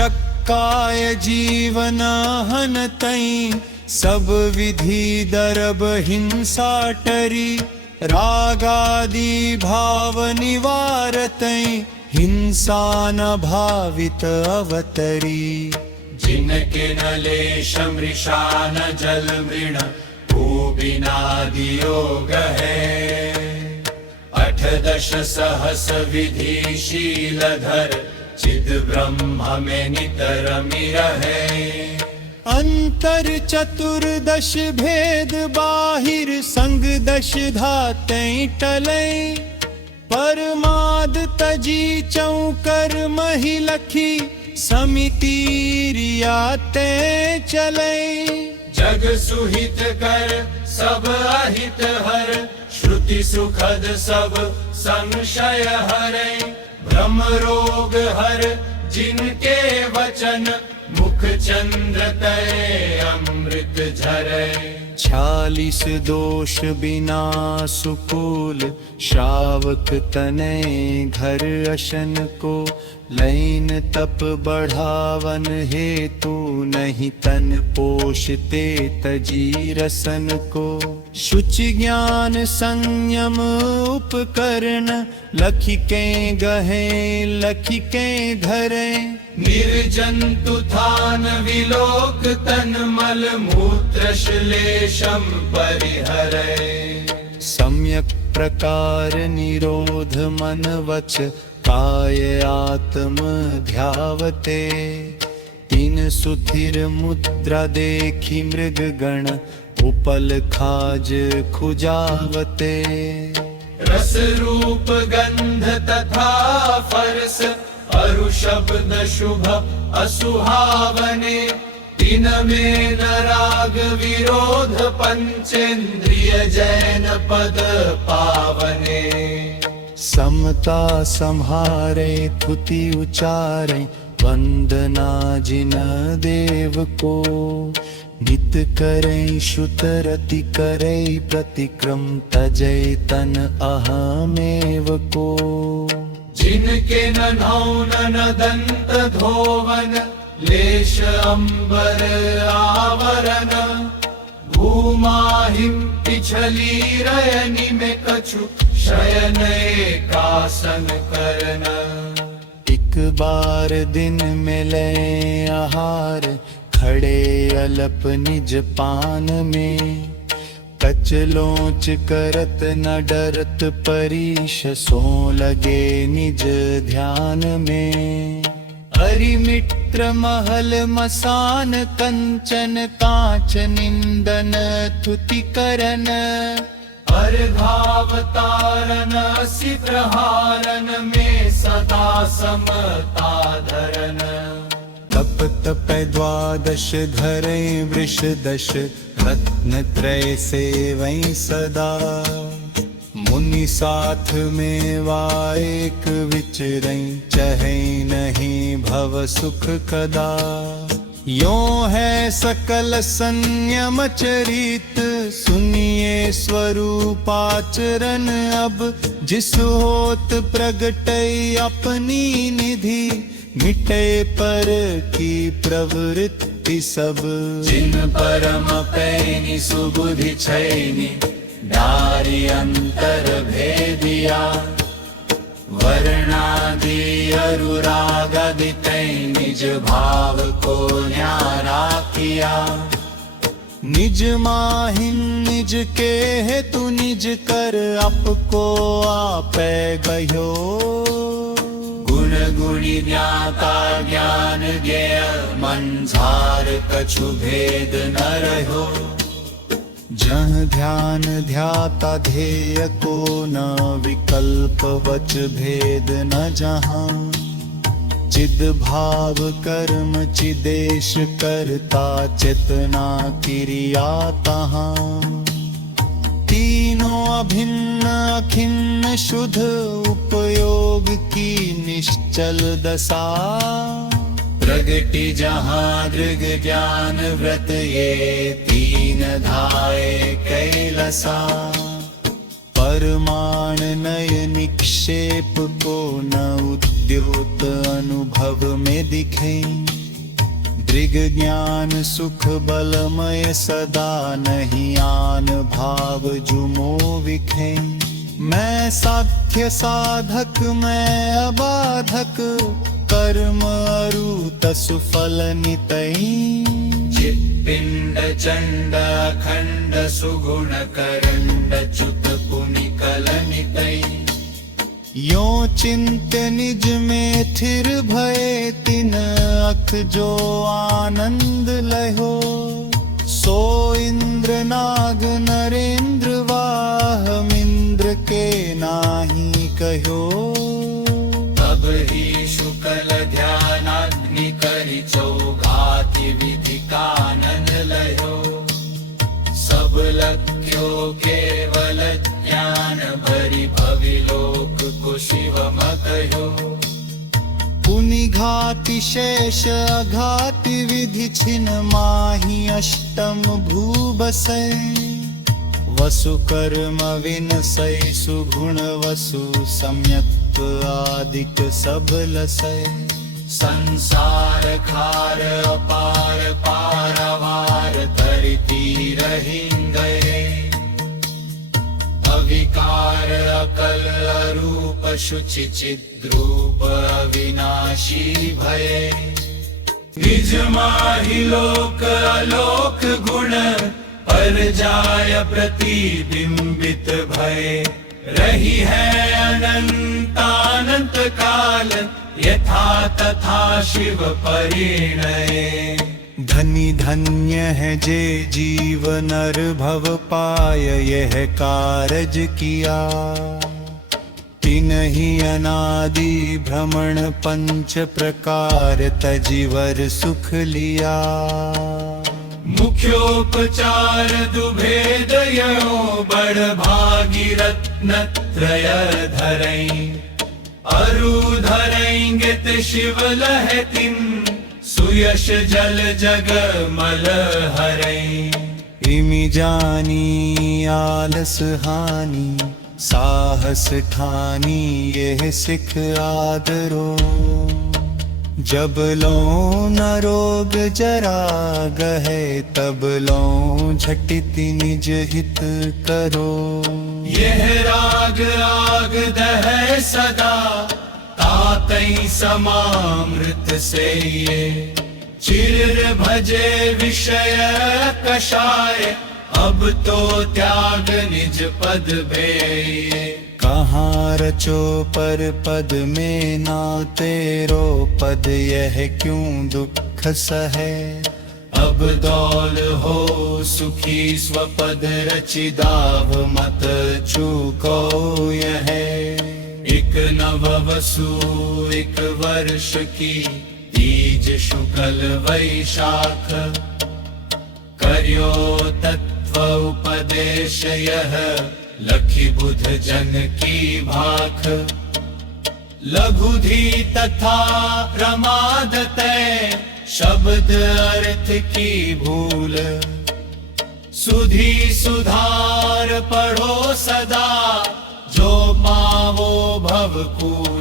अष्टकाय जीवन हनतई, सब विधि दरब हिंसा टरी। रागादि भाव निवारतई, हिंसा न भावित अवतरी। जिनके न लेश मृषा न जल मृण, भूबिनादि योग है। 8 सहस विधि शीलधर, चिद ब्रह्म में नितर मिरहे। अंतर 14 भेद बाहिर, संग 10 धातै टलै। परमाद तजी चौकर मही लखी, समिति रियाते चलै। जग सुहित कर सब अहित हर, श्रुति सुखद सब संशय हरै। ब्रह्म रोग हर जिनके वचन, मुख चंद्र तय अमृत झरै। 46 दोष बिना सुकूल, श्रावक तनय घर अशन को। लैन तप बढ़ावन हेतु, नहीं तन पोषते तजी रसन को। शुचि ज्ञान संयम उपकरण, लखिके गहे लखिके धरे। निर्जंतु थान विलोक तन, मल मूत्र श्लेषम परिहरै। सम्यक प्रकार निरोध मन वच, काय आत्म ध्यावते। 3 सुथिर मुद्रा देखी मृग गण, उपल खाज खुजावते। रस रूप गंध तथा फरस, अरु शब्द शुभ असुहावने। 3 में न राग विरोध, पंचेन्द्रिय जैन पद पावने। समता सम्हारे थुति उचारे, वंदना जिन देव को। नित करें शुत रति करें प्रतिक्रम, तजय तन अहमेव को। जिनके न नौन न दंत धोवन, लेश अंबर आवरण। भूमाहिम पिछली रयनि में कछु, शयन एकासन करन। एक बार दिन में ले आहार, खड़े अलप निज पान में। कच लोच करत न डरत परीश, सो लगे निज ध्यान में। हरि मित्र महल मसान, कंचन कांच निंदन तुति करन। अर्घावतारन सिद्रहारन, में सदा समता धरन। तप तपै 12 धरे वृष 10, रत्न त्रय सेवै सदा। मुनि साथ में वाएक विचरै, चहै नहीं भव सुख कदा। यो है सकल संयम चरित, सुनिए स्वरूपाचरण अब। जिस होत प्रगटै अपनी निधि, मिटे पर की प्रवृत्ति सब। जिन परम पैनी सुबुधि छैनी, डारी अंतर भेदिया। वर्णादि अनुरागादि तै, निज भाव को न्यारा किया। निज माहिन निज के हेतु, निज कर आपको आपै गयो। गुण गुणी ज्ञाता ज्ञान ज्ञेय, मंझार कछु भेद न रहो। जहाँ ध्यान ध्याता ध्येय को, न विकल्प वच भेद न जहाँ। चिद भाव कर्म चिदेश करता, चेतना क्रिया तहाँ। तीनों अभिन्न अखिन्न शुद्ध, उपयोग की निश्चल दशा। प्रगति जहाँ दृग ज्ञान व्रत, ये 3 धाये कैलसा। परमाण नय निक्षेप को न उद्योत अनुभव में दिखे। दृग ज्ञान सुख बलमय सदा नहीं आन भाव जुमो विखे। मैं साध्य साधक मैं अबाधक कर्म अरूत सुफल नितई। चित्पिंड चंड अखंड सुगुण करंड च्युत पुनिकल नितई। यो चिंत्य निज में थिर भये तिन अख जो आनंद लहो। सो इंद्र नाग नरेंद्र वाहमिंद्र के नाही कहो। तब ही शुक्ल ध्यानाग्नि करि चौघाति विधि कानन लयो। सब लख्यो केवल ज्ञान भरि भविलोक को शिव मकयो। पुनि घाति शेष अघाति विधि छिन माहि अष्टम भूबसै। वसु कर्म विनसै सुगुण वसु सम्यक आदिक सब लसै। संसार खार अपार पारावार तरिती रहिं गए। अविकार अकल अरूप शुचि चिद्रूप अविनाशी भये। निज माहि लोक अलोक गुण पर जाय प्रतिबिंबित भये। रही है अनंतानंत काल यथा तथा शिव परिणय। धनी धन्य है जे जीव नर भव पाय यह कारज किया। तिनहि अनादि भ्रमण पंच प्रकार तजीवर सुख लिया। मुख्योपचार दुभेद यो बड़ भागी रत्न त्रय धरई। अरु धरेंगे ते शिव लहतिन सुयश जल जग मल हरई। इमि जानी आलस हानि साहस ठानी यह सिख आदरो। जब लो न रोग जरा गहे तब लो झटिति निज हित करो। यह राग आग दह सदा तातई समामृत से ये। चिर भजे विषय कषाय अब तो त्याग निज पद भेये। कहाँ रचो पर पद में ना तेरो पद यह क्यों दुख सहे। अब दौल हो सुखी स्वपद रचि दाव मत चूको यह। एक नव वसु एक वर्ष की तीज शुक्ल वैशाख। करियो तत्व उपदेश यह लखी बुध जन की भाख। लघुधी तथा प्रमाद तय शब्द अर्थ की भूल। सुधी सुधार पढ़ो सदा जो पावो भव कूल।